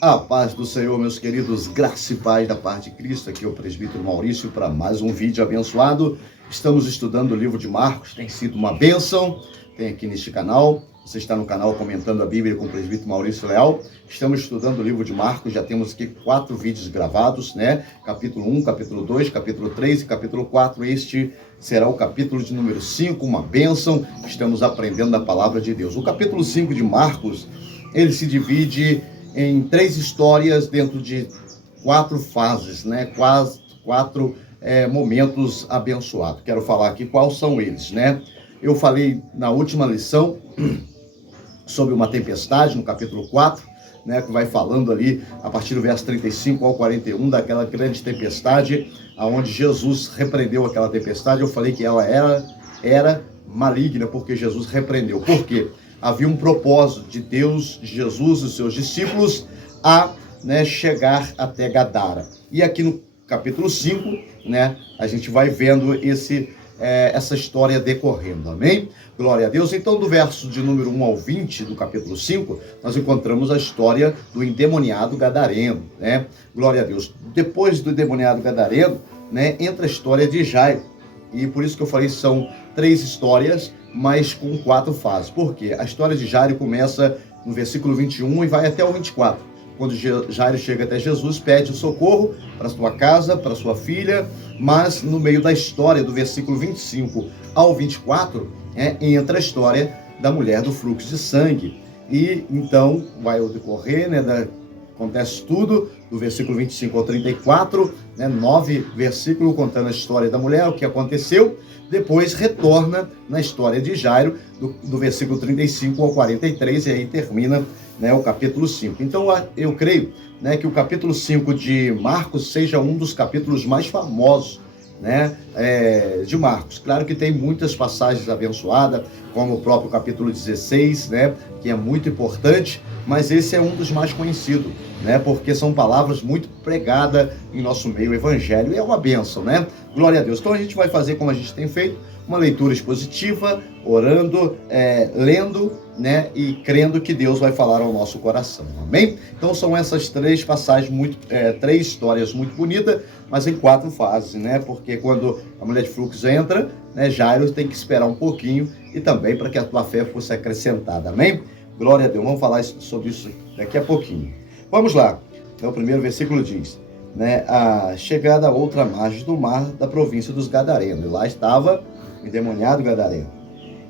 A paz do Senhor, meus queridos, graça e paz da parte de Cristo. Aqui é o presbítero Maurício para mais um vídeo abençoado. Estamos estudando o livro de Marcos, tem sido uma bênção. Tem aqui neste canal, você está no canal Comentando a Bíblia com o presbítero Maurício Leal. Estamos estudando o livro de Marcos, já temos aqui 4 vídeos gravados, né? Capítulo 1, capítulo 2, capítulo 3 e capítulo 4. Este será o capítulo de número 5, uma bênção. Estamos aprendendo a palavra de Deus. O capítulo 5 de Marcos, ele se divide em 3 histórias dentro de 4 fases, né? Quatro momentos abençoados. Quero falar aqui quais são eles, né? Eu falei na última lição sobre uma tempestade, no capítulo 4, né? Que vai falando ali, a partir do verso 35 ao 41, daquela grande tempestade, aonde Jesus repreendeu aquela tempestade. Eu falei que ela era maligna, porque Jesus repreendeu. Por quê? Havia um propósito de Deus, de Jesus e seus discípulos a chegar até Gadara. E aqui no capítulo 5, né, a gente vai vendo essa história decorrendo, amém? Glória a Deus. Então, do verso de número 1 ao 20 do capítulo 5, nós encontramos a história do endemoniado gadareno, né? Glória a Deus. Depois do endemoniado gadareno, né, entra a história de Jairo. E por isso que eu falei, são 3 histórias, mas com 4 fases. Por quê? A história de Jairo começa no versículo 21 e vai até o 24. Quando Jairo chega até Jesus, pede o socorro para sua casa, para sua filha, mas no meio da história, do versículo 25 ao 24, entra a história da mulher do fluxo de sangue. E então vai decorrer, acontece tudo, do versículo 25 ao 34, 9 versículos contando a história da mulher, o que aconteceu. Depois retorna na história de Jairo, do versículo 35 ao 43, e aí termina o capítulo 5. Então eu creio que o capítulo 5 de Marcos seja um dos capítulos mais famosos de Marcos. Claro que tem muitas passagens abençoadas, como o próprio capítulo 16, que é muito importante, mas esse é um dos mais conhecidos, porque são palavras muito pregadas em nosso meio, o evangelho, e é uma bênção, Glória a Deus. Então a gente vai fazer como a gente tem feito, uma leitura expositiva, orando, lendo, e crendo que Deus vai falar ao nosso coração, amém? Então são essas 3 passagens, 3 histórias muito bonitas, mas em 4 fases, porque quando a mulher de fluxo entra, Jairo tem que esperar um pouquinho, e também para que a tua fé fosse acrescentada, amém? Glória a Deus. Vamos falar sobre isso daqui a pouquinho. Vamos lá. Então o primeiro versículo diz, a chegada a outra margem do mar da província dos Gadarenos. E lá estava o endemoniado gadareno.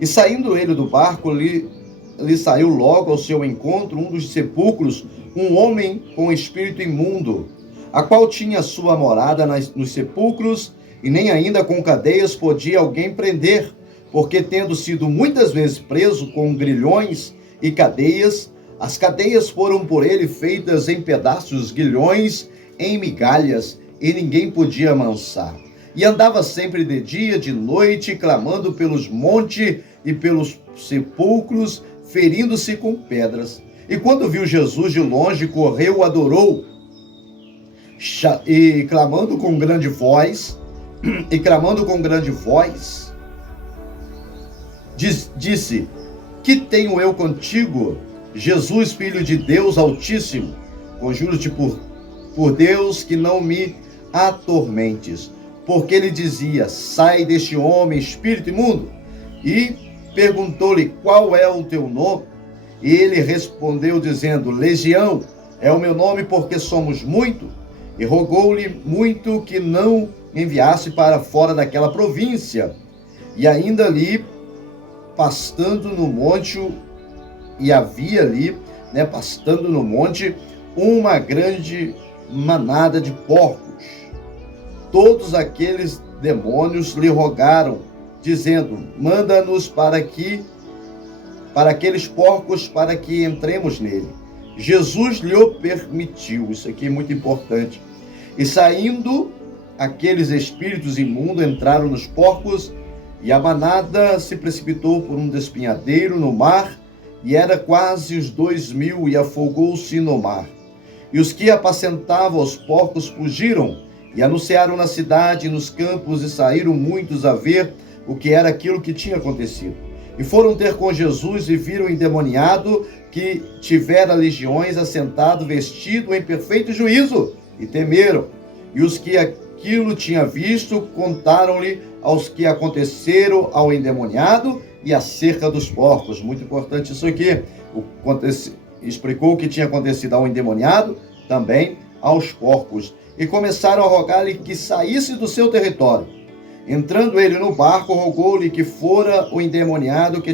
E saindo ele do barco, lhe saiu logo ao seu encontro um dos sepulcros, um homem com espírito imundo, a qual tinha sua morada nos sepulcros, e nem ainda com cadeias podia alguém prender, porque tendo sido muitas vezes preso com grilhões e cadeias, as cadeias foram por ele feitas em pedaços, grilhões em migalhas, e ninguém podia amansar. E andava sempre de dia, de noite, clamando pelos montes e pelos sepulcros, ferindo-se com pedras. E quando viu Jesus de longe, correu, o adorou, e clamando com grande voz, disse: que tenho eu contigo, Jesus, Filho de Deus Altíssimo? Conjuro-te por Deus que não me atormentes. Porque ele dizia: sai deste homem, espírito imundo. E perguntou-lhe: qual é o teu nome? E ele respondeu dizendo: Legião é o meu nome, porque somos muito. E rogou-lhe muito que não enviasse para fora daquela província. E ainda ali, pastando no monte, e havia ali, pastando no monte, uma grande manada de porcos. Todos aqueles demônios lhe rogaram, dizendo: manda-nos para aqueles porcos, para que entremos nele. Jesus lhe o permitiu. Isso aqui é muito importante. E saindo, aqueles espíritos imundos entraram nos porcos, e a manada se precipitou por um despenhadeiro no mar, e era quase os 2000, e afogou-se no mar. E os que apacentavam os porcos fugiram, e anunciaram na cidade e nos campos, e saíram muitos a ver o que era aquilo que tinha acontecido. E foram ter com Jesus e viram o endemoniado que tivera legiões assentado, vestido em perfeito juízo, e temeram. E os que aquilo tinham visto contaram-lhe aos que aconteceram ao endemoniado e acerca dos porcos. Muito importante isso aqui. Explicou o que tinha acontecido ao endemoniado, também aos porcos. E começaram a rogar-lhe que saísse do seu território. Entrando ele no barco, rogou-lhe que fora o endemoniado que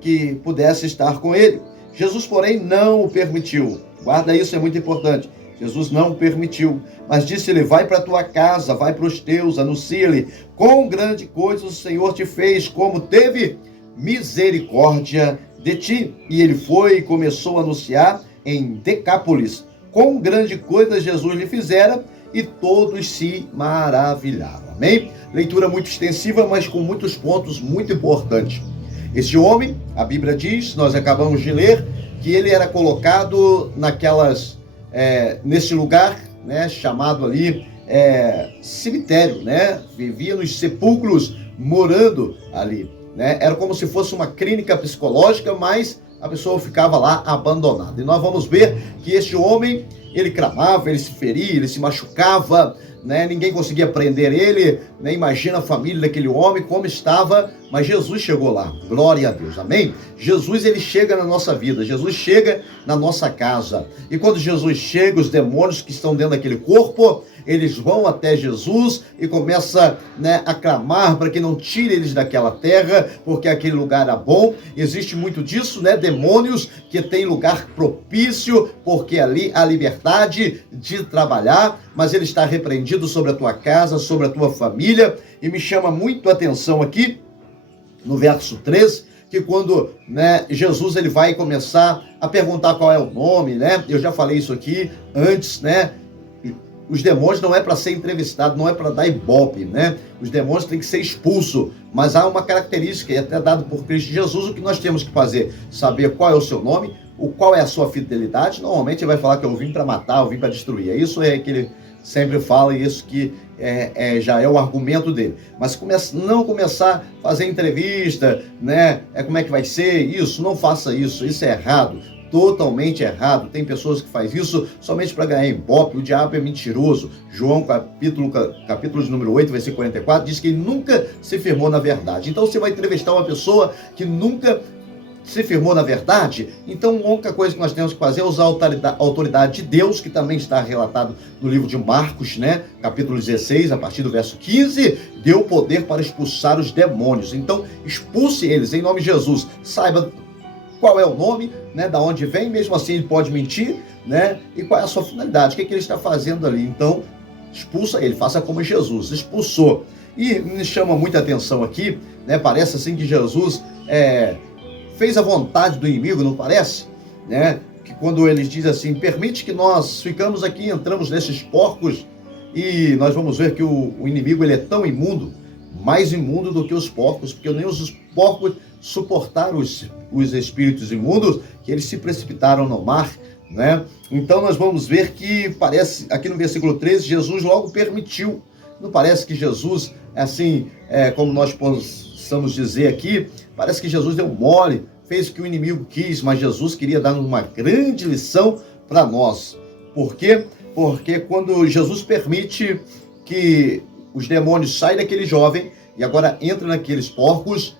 que pudesse estar com ele. Jesus, porém, não o permitiu. Guarda isso, é muito importante. Jesus não o permitiu, mas disse-lhe: vai para a tua casa, vai para os teus, anuncia-lhe quão grande coisa o Senhor te fez, como teve misericórdia de ti. E ele foi e começou a anunciar em Decápolis quão grande coisa Jesus lhe fizera, e todos se maravilharam. Amém? Leitura muito extensiva, mas com muitos pontos muito importantes. Esse homem, a Bíblia diz, nós acabamos de ler, que ele era colocado nesse lugar, né, chamado ali cemitério, né? Vivia nos sepulcros, morando ali, né? Era como se fosse uma clínica psicológica, mas a pessoa ficava lá abandonada. E nós vamos ver que este homem, ele clamava, ele se feria, ele se machucava, né? Ninguém conseguia prender ele, né? Imagina a família daquele homem como estava, mas Jesus chegou lá. Glória a Deus, amém? Jesus, ele chega na nossa vida, Jesus chega na nossa casa. E quando Jesus chega, os demônios que estão dentro daquele corpo, eles vão até Jesus e começam, né, a clamar para que não tire eles daquela terra, porque aquele lugar era bom. Existe muito disso, né? Demônios que tem lugar propício, porque ali há liberdade de trabalhar, mas ele está repreendido sobre a tua casa, sobre a tua família. E me chama muito a atenção aqui, no verso 13, que quando, né, Jesus ele vai começar a perguntar qual é o nome, né? Eu já falei isso aqui antes, né? Os demônios não é para ser entrevistado, não é para dar ibope, né? Os demônios têm que ser expulsos, mas há uma característica, e até dado por Cristo Jesus, o que nós temos que fazer? Saber qual é o seu nome, qual é a sua fidelidade. Normalmente ele vai falar que eu vim para matar, eu vim para destruir. É isso que ele sempre fala, e isso que já é o argumento dele. Mas não começar a fazer entrevista, né? Como é que vai ser isso? Não faça isso, isso é errado. Totalmente errado. Tem pessoas que fazem isso somente para ganhar ibope. O diabo é mentiroso. João, capítulo de número 8, versículo 44, diz que ele nunca se firmou na verdade. Então você vai entrevistar uma pessoa que nunca se firmou na verdade. Então a única coisa que nós temos que fazer é usar a autoridade de Deus, que também está relatado no livro de Marcos, né? Capítulo 16, a partir do verso 15, deu poder para expulsar os demônios. Então expulse eles em nome de Jesus. Saiba qual é o nome, né, da onde vem, mesmo assim ele pode mentir, né, e qual é a sua finalidade, o que ele está fazendo ali. Então, expulsa ele, faça como Jesus, expulsou. E me chama muita atenção aqui, né, parece assim que Jesus fez a vontade do inimigo, não parece? Né, que quando ele diz assim, permite que nós ficamos aqui, entramos nesses porcos, e nós vamos ver que o inimigo ele é tão imundo, mais imundo do que os porcos, porque nem os porcos suportaram os espíritos imundos, que eles se precipitaram no mar, né? Então nós vamos ver que parece, aqui no versículo 13, Jesus logo permitiu. Não parece que Jesus, assim, como nós possamos dizer aqui, parece que Jesus deu mole, fez o que o inimigo quis, mas Jesus queria dar uma grande lição para nós. Por quê? Porque quando Jesus permite que os demônios saem daquele jovem e agora entram naqueles porcos,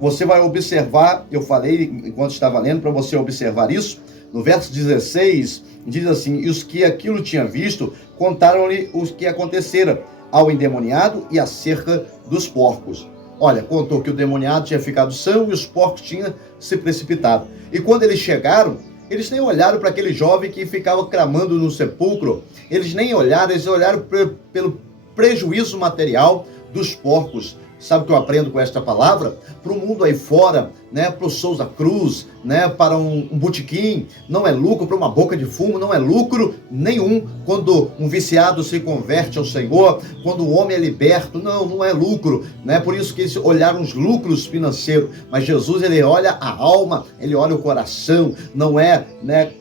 você vai observar, eu falei enquanto estava lendo para você observar isso, no verso 16, diz assim, e os que aquilo tinham visto, contaram-lhe os que acontecera ao endemoniado e acerca dos porcos. Olha, contou que o demoniado tinha ficado são e os porcos tinham se precipitado. E quando eles chegaram, eles nem olharam para aquele jovem que ficava clamando no sepulcro, eles nem olharam, eles olharam pelo prejuízo material dos porcos. Sabe o que eu aprendo com esta palavra? Para o mundo aí fora, né? Para o Souza Cruz, né? Para um botequim, não é lucro. Para uma boca de fumo, não é lucro nenhum. Quando um viciado se converte ao Senhor, quando o homem é liberto, não é lucro, né? Por isso que eles olharam os lucros financeiros, mas Jesus, ele olha a alma, ele olha o coração, não é, né?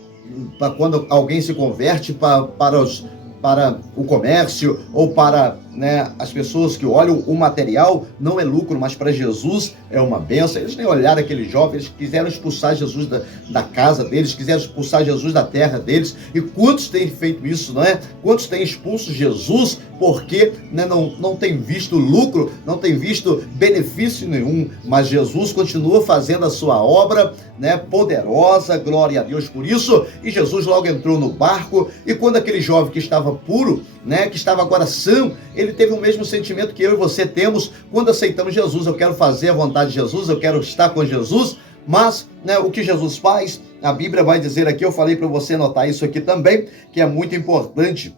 Para quando alguém se converte para o comércio ou para né, as pessoas que olham o material não é lucro, mas para Jesus é uma bênção. Eles nem olharam aquele jovem, eles quiseram expulsar Jesus da casa deles, quiseram expulsar Jesus da terra deles. E quantos têm feito isso, não é? Quantos têm expulso Jesus porque, né, não tem visto lucro, não tem visto benefício nenhum, mas Jesus continua fazendo a sua obra, né, poderosa, glória a Deus por isso. E Jesus logo entrou no barco, e quando aquele jovem que estava puro, né, que estava agora são, ele teve o mesmo sentimento que eu e você temos quando aceitamos Jesus. Eu quero fazer a vontade de Jesus, eu quero estar com Jesus. Mas, né, o que Jesus faz, a Bíblia vai dizer aqui, eu falei para você anotar isso aqui também, que é muito importante.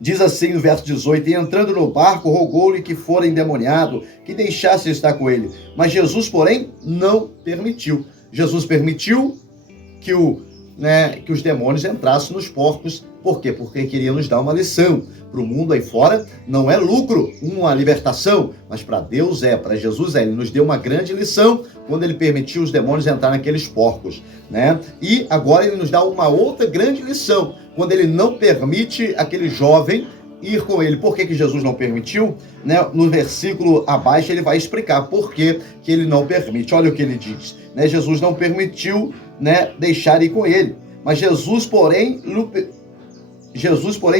Diz assim no verso 18: e entrando no barco, rogou-lhe que fora endemoniado, que deixasse estar com ele. Mas Jesus, porém, não permitiu. Jesus permitiu que os demônios entrassem nos porcos. Por quê? Porque queria nos dar uma lição. Para o mundo aí fora não é lucro uma libertação, mas para Deus é, para Jesus é. Ele nos deu uma grande lição quando ele permitiu os demônios entrar naqueles porcos, né? E agora ele nos dá uma outra grande lição, quando ele não permite aquele jovem ir com ele. Por que Jesus não permitiu? Né? No versículo abaixo ele vai explicar por que ele não permite. Olha o que ele diz, né? Jesus não permitiu, né, deixar ir com ele. Mas Jesus, porém,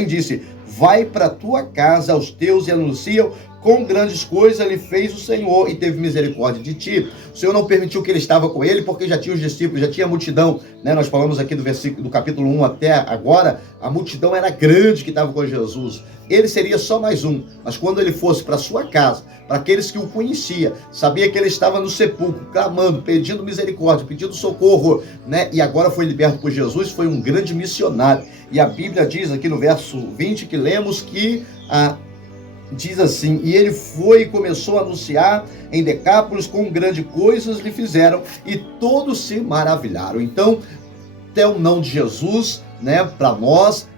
disse: vai para tua casa aos teus e anunciam quão grandes coisas lhe fez o Senhor e teve misericórdia de ti. O Senhor não permitiu que ele estava com ele porque já tinha os discípulos, já tinha a multidão, né? Nós falamos aqui do capítulo 1 até agora, a multidão era grande que estava com Jesus. Ele seria só mais um, mas quando ele fosse para sua casa, para aqueles que o conheciam, sabia que ele estava no sepulcro, clamando, pedindo misericórdia, pedindo socorro, né? E agora foi liberto por Jesus, foi um grande missionário. E a Bíblia diz aqui no verso 20 que lemos que diz assim: e ele foi e começou a anunciar em Decápolis com grandes coisas lhe fizeram, e todos se maravilharam. Então, até o não de Jesus, né, para nós,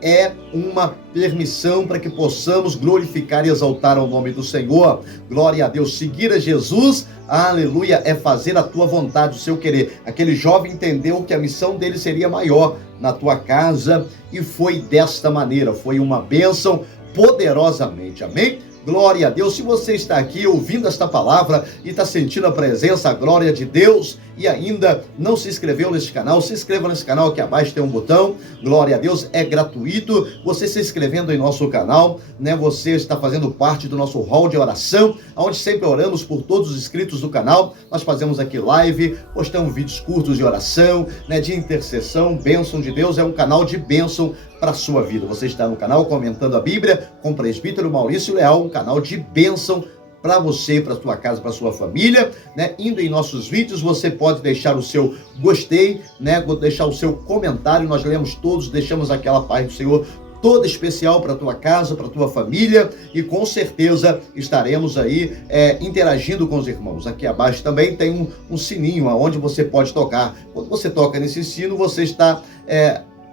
é uma permissão para que possamos glorificar e exaltar o nome do Senhor. Glória a Deus. Seguir a Jesus, aleluia, é fazer a tua vontade, o seu querer. Aquele jovem entendeu que a missão dele seria maior na tua casa, e foi desta maneira, foi uma bênção poderosamente, amém? Glória a Deus. Se você está aqui ouvindo esta palavra e está sentindo a presença, a glória de Deus, e ainda não se inscreveu nesse canal, se inscreva nesse canal, aqui abaixo tem um botão, glória a Deus, é gratuito. Você se inscrevendo em nosso canal, né, você está fazendo parte do nosso hall de oração, onde sempre oramos por todos os inscritos do canal. Nós fazemos aqui live, postamos vídeos curtos de oração, né, de intercessão, bênção de Deus. É um canal de bênção para a sua vida. Você está no canal Comentando a Bíblia com o presbítero Maurício Leal, um canal de bênção para você, para sua casa, para sua família, né? Indo em nossos vídeos, você pode deixar o seu gostei, né? Deixar o seu comentário, nós lemos todos, deixamos aquela paz do Senhor toda especial para a tua casa, para a tua família, e com certeza estaremos aí interagindo com os irmãos. Aqui abaixo também tem um sininho onde você pode tocar. Quando você toca nesse sino, você está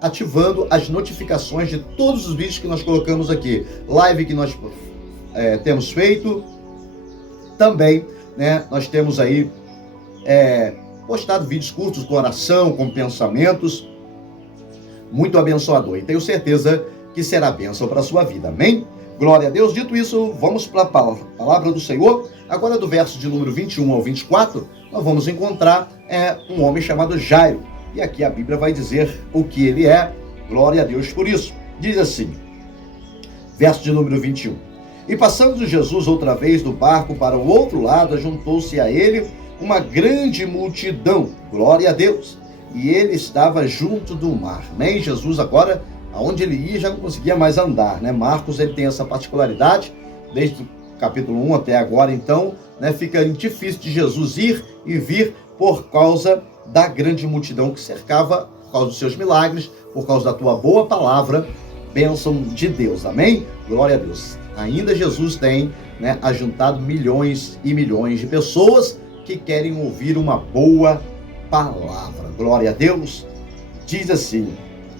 ativando as notificações de todos os vídeos que nós colocamos aqui. Live que nós temos feito também, né? Nós temos aí postado vídeos curtos com oração, com pensamentos, muito abençoador. E tenho certeza que será bênção para a sua vida, amém? Glória a Deus. Dito isso, vamos para a palavra do Senhor. Agora, do verso de número 21 ao 24, nós vamos encontrar um homem chamado Jairo. E aqui a Bíblia vai dizer o que ele é. Glória a Deus por isso. Diz assim, verso de número 21. E passando Jesus outra vez do barco para o outro lado, juntou-se a ele uma grande multidão. Glória a Deus. E ele estava junto do mar. Nem Jesus agora, aonde ele ia, já não conseguia mais andar, né? Marcos, ele tem essa particularidade, desde o capítulo 1 até agora, então, né, fica difícil de Jesus ir e vir por causa da grande multidão que cercava, por causa dos seus milagres, por causa da tua boa palavra, bênção de Deus, amém? Glória a Deus. Ainda Jesus tem, né, ajuntado milhões e milhões de pessoas que querem ouvir uma boa palavra. Glória a Deus. Diz assim,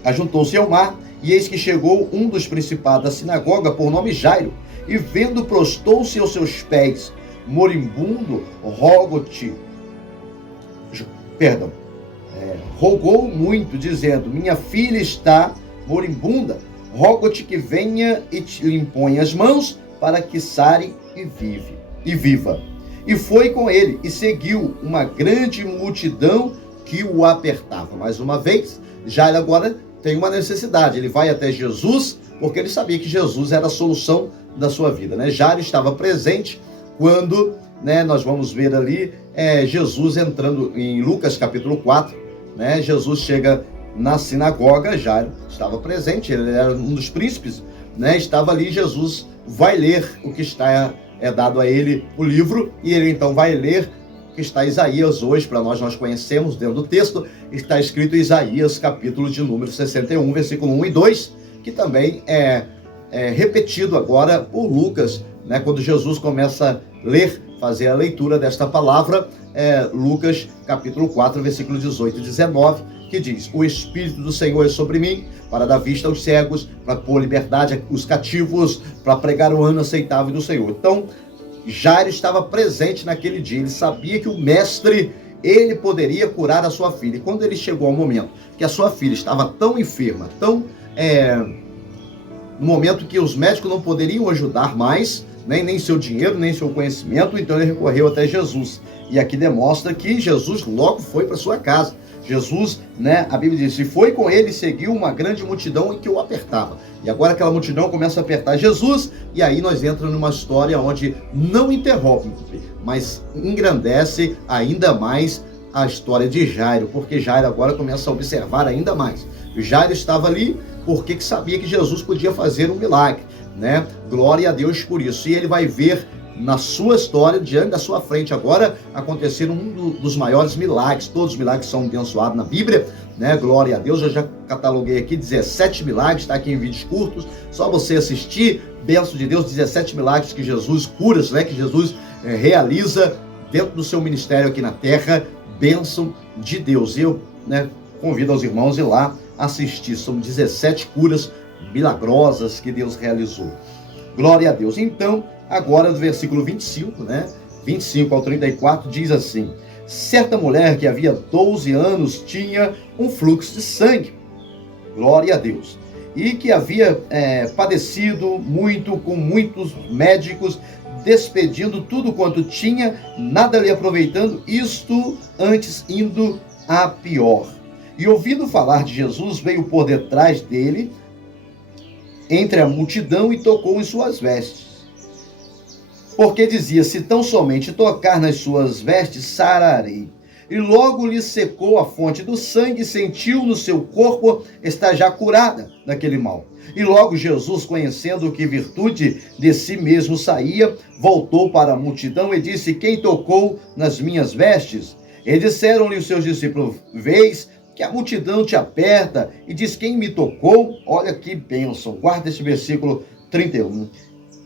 ajuntou-se ao mar, e eis que chegou um dos principados da sinagoga, por nome Jairo, e vendo, prostou-se aos seus pés, moribundo, rogou muito, dizendo, minha filha está moribunda, rogo-te que venha e te impõe as mãos, para que sare e viva. E foi com ele, e seguiu uma grande multidão que o apertava. Mais uma vez, Jairo agora tem uma necessidade. Ele vai até Jesus, porque ele sabia que Jesus era a solução da sua vida, né? Jairo estava presente quando, né, nós vamos ver ali Jesus entrando em Lucas capítulo 4, né? Jesus chega na sinagoga, Jairo estava presente, ele era um dos príncipes, né? Estava ali, Jesus vai ler o que está dado a ele, o livro, e ele então vai ler o que está em Isaías hoje, para nós conhecemos dentro do texto, está escrito em Isaías capítulo de número 61, versículo 1 e 2, que também é repetido agora por Lucas, né? Quando Jesus começa a ler, fazer a leitura desta palavra, Lucas capítulo 4, versículo 18 e 19, que diz: o Espírito do Senhor é sobre mim, para dar vista aos cegos, para pôr liberdade aos cativos, para pregar o ano aceitável do Senhor. Então, Jairo estava presente naquele dia, ele sabia que o mestre, ele poderia curar a sua filha. E quando ele chegou ao momento que a sua filha estava tão enferma, no momento que os médicos não poderiam ajudar mais, nem seu dinheiro, nem seu conhecimento, então ele recorreu até Jesus. E aqui demonstra que Jesus logo foi para sua casa. Jesus, né, a Bíblia diz, e foi com ele, seguiu uma grande multidão em que o apertava. E agora aquela multidão começa a apertar Jesus, e aí nós entramos numa história onde não interrompe, mas engrandece ainda mais a história de Jairo, porque Jairo agora começa a observar ainda mais. Jairo estava ali porque sabia que Jesus podia fazer um milagre, né? Glória a Deus por isso. E ele vai ver na sua história, diante da sua frente agora, acontecer um dos maiores milagres. Todos os milagres são abençoados na Bíblia, né? Glória a Deus. Eu já cataloguei aqui 17 milagres, está aqui em vídeos curtos, só você assistir. Bênção de Deus, 17 milagres que Jesus cura, né? Que Jesus realiza dentro do seu ministério aqui na terra. Bênção de Deus. Eu, né, convido aos irmãos a ir lá assistir. São 17 curas milagrosas que Deus realizou. Glória a Deus. Então, agora do versículo 25, né? 25 ao 34, diz assim: certa mulher que havia 12 anos tinha um fluxo de sangue. Glória a Deus. E que havia padecido muito com muitos médicos, despedindo tudo quanto tinha, nada lhe aproveitando, isto antes indo a pior. E ouvindo falar de Jesus, veio por detrás dele, entre a multidão, e tocou em suas vestes. Porque dizia, se tão somente tocar nas suas vestes, sararei. E logo lhe secou a fonte do sangue, sentiu no seu corpo estar já curada daquele mal. E logo Jesus, conhecendo que virtude de si mesmo saía, voltou para a multidão e disse, quem tocou nas minhas vestes? E disseram-lhe os seus discípulos, vês que a multidão te aperta, e diz, quem me tocou? Olha que bênção, guarda esse versículo 31,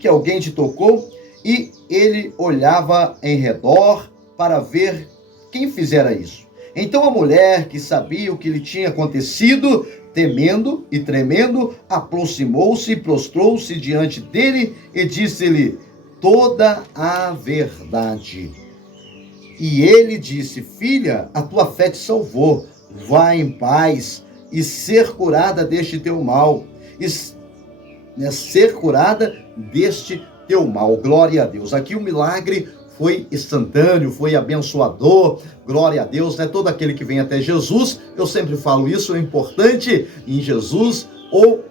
que alguém te tocou, e ele olhava em redor para ver quem fizera isso. Então a mulher, que sabia o que lhe tinha acontecido, temendo e tremendo, aproximou-se e prostrou-se diante dele e disse-lhe toda a verdade. E ele disse, filha, a tua fé te salvou, vá em paz e ser curada deste teu mal. Ser curada deste teu mal. Glória a Deus. Aqui o milagre foi instantâneo, foi abençoador. Glória a Deus, né? Todo aquele que vem até Jesus, eu sempre falo isso, é importante em Jesus, ou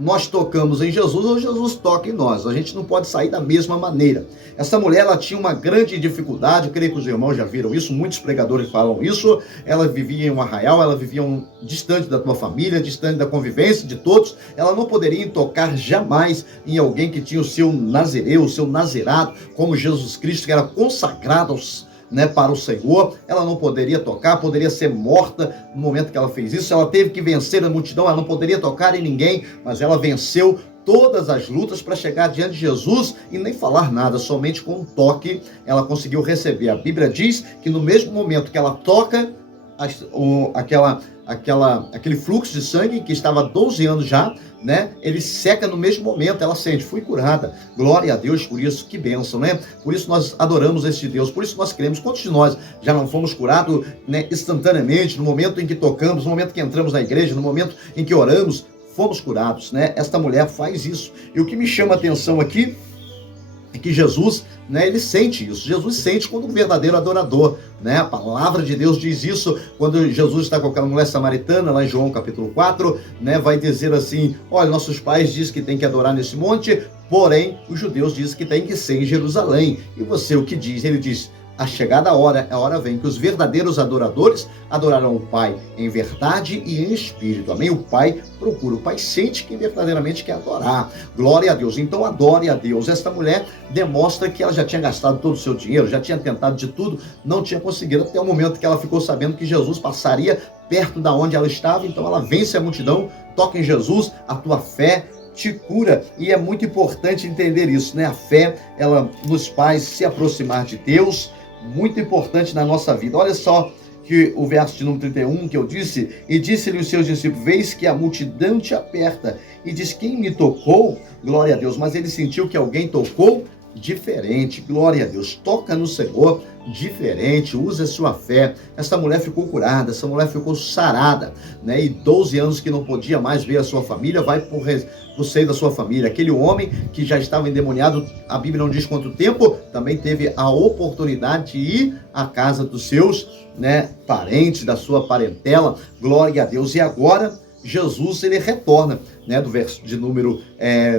nós tocamos em Jesus, ou Jesus toca em nós. A gente não pode sair da mesma maneira. Essa mulher, ela tinha uma grande dificuldade, eu creio que os irmãos já viram isso, muitos pregadores falam isso. Ela vivia em um arraial, ela vivia distante da tua família, distante da convivência de todos. Ela não poderia tocar jamais em alguém que tinha o seu nazireu, o seu nazirado, como Jesus Cristo, que era consagrado para o Senhor. Ela não poderia tocar, poderia ser morta no momento que ela fez isso. Ela teve que vencer a multidão, ela não poderia tocar em ninguém, mas ela venceu todas as lutas para chegar diante de Jesus e nem falar nada, somente com um toque ela conseguiu receber. A Bíblia diz que no mesmo momento que ela toca, aquele fluxo de sangue que estava há 12 anos já, né? Ele seca no mesmo momento, ela sente, fui curada. Glória a Deus por isso, que bênção, né? Por isso nós adoramos este Deus, por isso nós cremos. Quantos de nós já não fomos curados, né, instantaneamente, no momento em que tocamos, no momento que entramos na igreja, no momento em que oramos, fomos curados, né? Esta mulher faz isso. E o que me chama a atenção aqui é que Jesus, né, ele sente isso. Jesus sente quando um verdadeiro adorador, né? A palavra de Deus diz isso quando Jesus está com aquela mulher samaritana, lá em João capítulo 4, né? Vai dizer assim, olha, nossos pais dizem que tem que adorar nesse monte, porém, os judeus dizem que tem que ser em Jerusalém. E você o que diz? Ele diz, a chegada a hora vem que os verdadeiros adoradores adorarão o Pai em verdade e em espírito. Amém? O Pai procura, o Pai sente quem verdadeiramente quer adorar. Glória a Deus. Então adore a Deus. Esta mulher demonstra que ela já tinha gastado todo o seu dinheiro, já tinha tentado de tudo, não tinha conseguido, até o momento que ela ficou sabendo que Jesus passaria perto da onde ela estava. Então ela vence a multidão, toca em Jesus, a tua fé te cura. E é muito importante entender isso, né? A fé, ela nos faz se aproximar de Deus, muito importante na nossa vida. Olha só que o verso de número 31 que eu disse, e disse-lhe os seus discípulos, vês que a multidão te aperta, e diz, quem me tocou? Glória a Deus. Mas ele sentiu que alguém tocou diferente. Glória a Deus. Toca no Senhor diferente, usa a sua fé. Essa mulher ficou curada, essa mulher ficou sarada, né? E 12 anos que não podia mais ver a sua família, vai pro seio da sua família. Aquele homem que já estava endemoniado, a Bíblia não diz quanto tempo, também teve a oportunidade de ir à casa dos seus, né, parentes, da sua parentela. Glória a Deus. E agora Jesus, ele retorna, né, do verso de número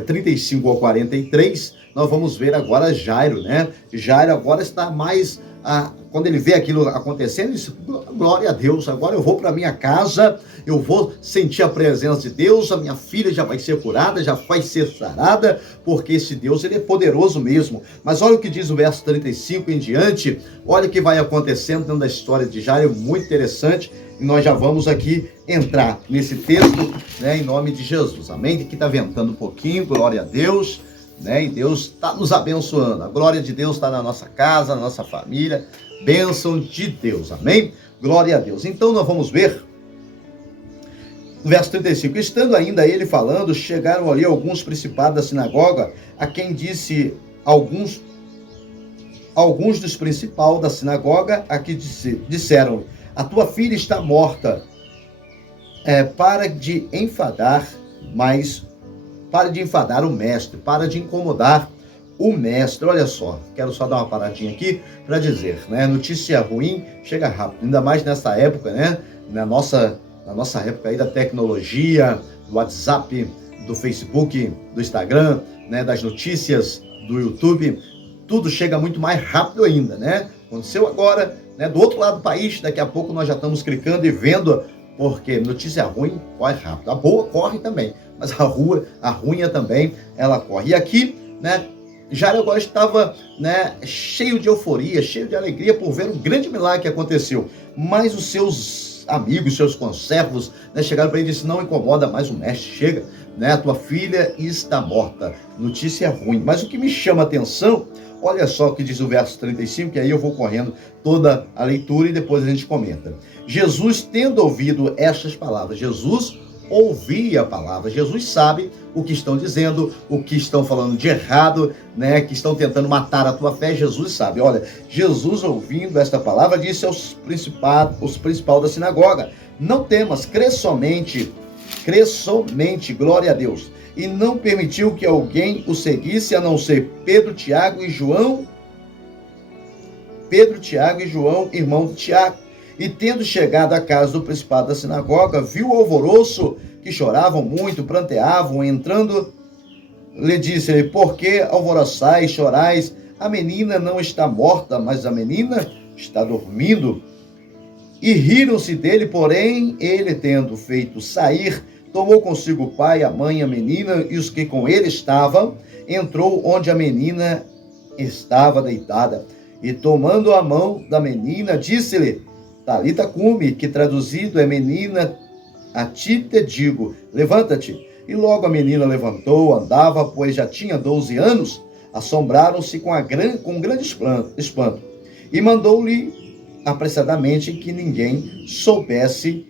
35 ao 43, nós vamos ver agora Jairo, né? Jairo agora está mais, quando ele vê aquilo acontecendo, ele diz, glória a Deus, agora eu vou para minha casa, eu vou sentir a presença de Deus, a minha filha já vai ser curada, já vai ser sarada, porque esse Deus, ele é poderoso mesmo. Mas olha o que diz o verso 35 em diante, olha o que vai acontecendo dentro da história de Jairo, muito interessante. E nós já vamos aqui entrar nesse texto, né, em nome de Jesus. Amém? Aqui está ventando um pouquinho, glória a Deus, né? E Deus está nos abençoando. A glória de Deus está na nossa casa, na nossa família. Bênção de Deus. Amém? Glória a Deus. Então nós vamos ver o verso 35. Estando ainda ele falando, chegaram ali alguns principados da sinagoga, a quem disse alguns dos principais da sinagoga, a que disseram, a tua filha está morta, para de enfadar o mestre, para de incomodar o mestre. Olha só, quero só dar uma paradinha aqui para dizer, né? Notícia ruim chega rápido, ainda mais nessa época, né? Na nossa época aí da tecnologia, do WhatsApp, do Facebook, do Instagram, né? Das notícias do YouTube, tudo chega muito mais rápido ainda, né? Aconteceu agora, né, do outro lado do país, daqui a pouco nós já estamos clicando e vendo, porque notícia ruim corre rápido, a boa corre também, mas a ruim também, ela corre. E aqui, né, Jairo agora estava, né, cheio de euforia, cheio de alegria por ver um grande milagre que aconteceu, mas os seus amigos, seus conservos, né, chegaram para ele e disseram, não incomoda mais o mestre, chega, né, a tua filha está morta. Notícia ruim. Mas o que me chama a atenção, olha só o que diz o verso 35, que aí eu vou correndo toda a leitura e depois a gente comenta. Jesus, tendo ouvido estas palavras, Jesus ouvia a palavra, Jesus sabe o que estão dizendo, o que estão falando de errado, né, que estão tentando matar a tua fé, Jesus sabe. Olha, Jesus ouvindo esta palavra, disse aos principais da sinagoga, não temas, crê somente, glória a Deus. E não permitiu que alguém o seguisse, a não ser Pedro, Tiago e João, irmão de Tiago. E tendo chegado à casa do principal da sinagoga, viu o alvoroço, que choravam muito, pranteavam, entrando, lhe disse, por que alvoroçais, chorais? A menina não está morta, mas a menina está dormindo. E riram-se dele, porém, ele, tendo feito sair, tomou consigo o pai, a mãe, a menina e os que com ele estavam, entrou onde a menina estava deitada. E tomando a mão da menina, disse-lhe, Talita cumi, que traduzido é menina, a ti te digo, levanta-te. E logo a menina levantou, andava, pois já tinha 12 anos. Assombraram-se com grande espanto. E mandou-lhe apressadamente que ninguém soubesse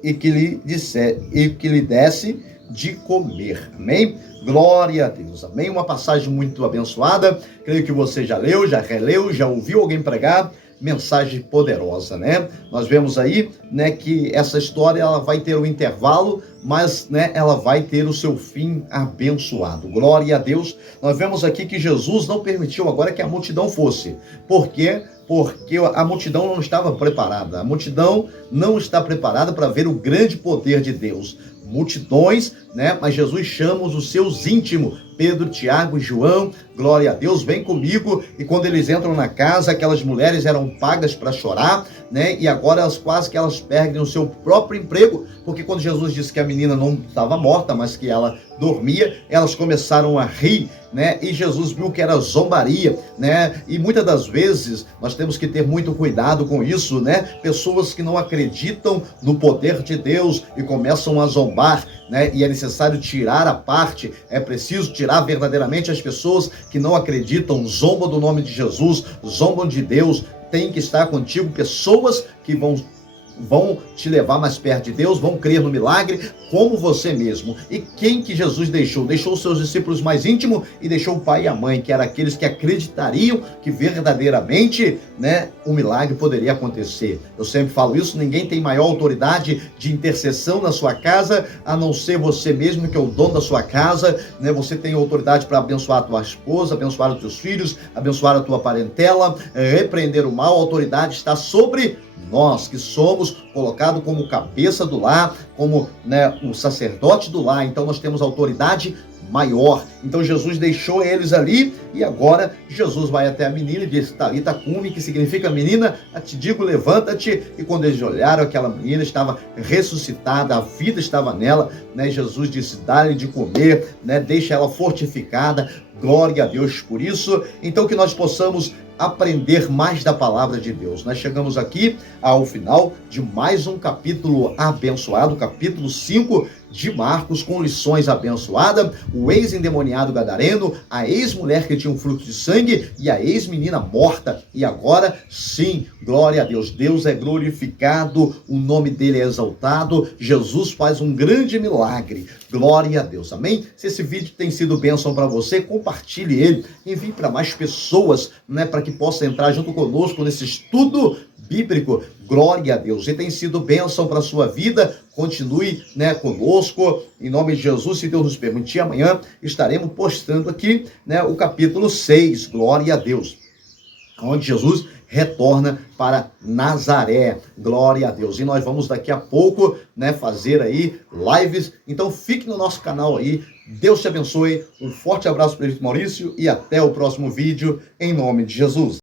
e que lhe desse de comer. Amém? Glória a Deus. Amém? Uma passagem muito abençoada. Creio que você já leu, já releu, já ouviu alguém pregar. mensagem poderosa, né? Nós vemos aí, né, que essa história ela vai ter um intervalo, mas, né, ela vai ter o seu fim abençoado. Glória a Deus. Nós vemos aqui que Jesus não permitiu agora que a multidão fosse. Por quê? Porque a multidão não estava preparada. A multidão não está preparada para ver o grande poder de Deus. Multidões, né? Mas Jesus chama os seus íntimos, Pedro, Tiago e João, glória a Deus, vem comigo. E quando eles entram na casa, aquelas mulheres eram pagas para chorar, né? E agora elas quase que elas perdem o seu próprio emprego, porque quando Jesus disse que a menina não estava morta, mas que ela dormia, elas começaram a rir, né? E Jesus viu que era zombaria, né? E muitas das vezes nós temos que ter muito cuidado com isso, né? Pessoas que não acreditam no poder de Deus e começam a zombar, né? E é necessário tirar a parte, é preciso tirar verdadeiramente as pessoas que não acreditam, zombam do nome de Jesus, zombam de Deus. Tem que estar contigo pessoas que vão te levar mais perto de Deus, vão crer no milagre, como você mesmo. E quem que Jesus deixou? Deixou os seus discípulos mais íntimos e deixou o pai e a mãe, que eram aqueles que acreditariam que verdadeiramente, né, o milagre poderia acontecer. Eu sempre falo isso, ninguém tem maior autoridade de intercessão na sua casa, a não ser você mesmo, que é o dono da sua casa, né? Você tem autoridade para abençoar a tua esposa, abençoar os teus filhos, abençoar a tua parentela, repreender o mal. A autoridade está sobre nós, que somos colocados como cabeça do lar, como, né, o sacerdote do lar. Então nós temos autoridade maior. Então Jesus deixou eles ali e agora Jesus vai até a menina e diz: Talita cumi, que significa menina, te digo, levanta-te. E quando eles olharam, aquela menina estava ressuscitada, a vida estava nela, né? Jesus disse: dá-lhe de comer, né? Deixa ela fortificada. Glória a Deus por isso. Então que nós possamos aprender mais da palavra de Deus. Nós chegamos aqui ao final de mais um capítulo abençoado, capítulo 5 de Marcos, com lições abençoadas. O ex-endemoniado gadareno, a ex-mulher que tinha um fluxo de sangue e a ex-menina morta. E agora sim, glória a Deus, Deus é glorificado, o nome dele é exaltado, Jesus faz um grande milagre. Glória a Deus, amém? Se esse vídeo tem sido bênção para você, compartilhe ele, envie para mais pessoas, né, para que possa entrar junto conosco nesse estudo bíblico. Glória a Deus. E tem sido bênção para a sua vida. Continue, né, conosco. Em nome de Jesus, se Deus nos permitir, amanhã estaremos postando aqui, né, o capítulo 6. Glória a Deus. Onde Jesus retorna para Nazaré. Glória a Deus. E nós vamos daqui a pouco, né, fazer aí lives. Então fique no nosso canal aí. Deus te abençoe. Um forte abraço para o Maurício e até o próximo vídeo, em nome de Jesus.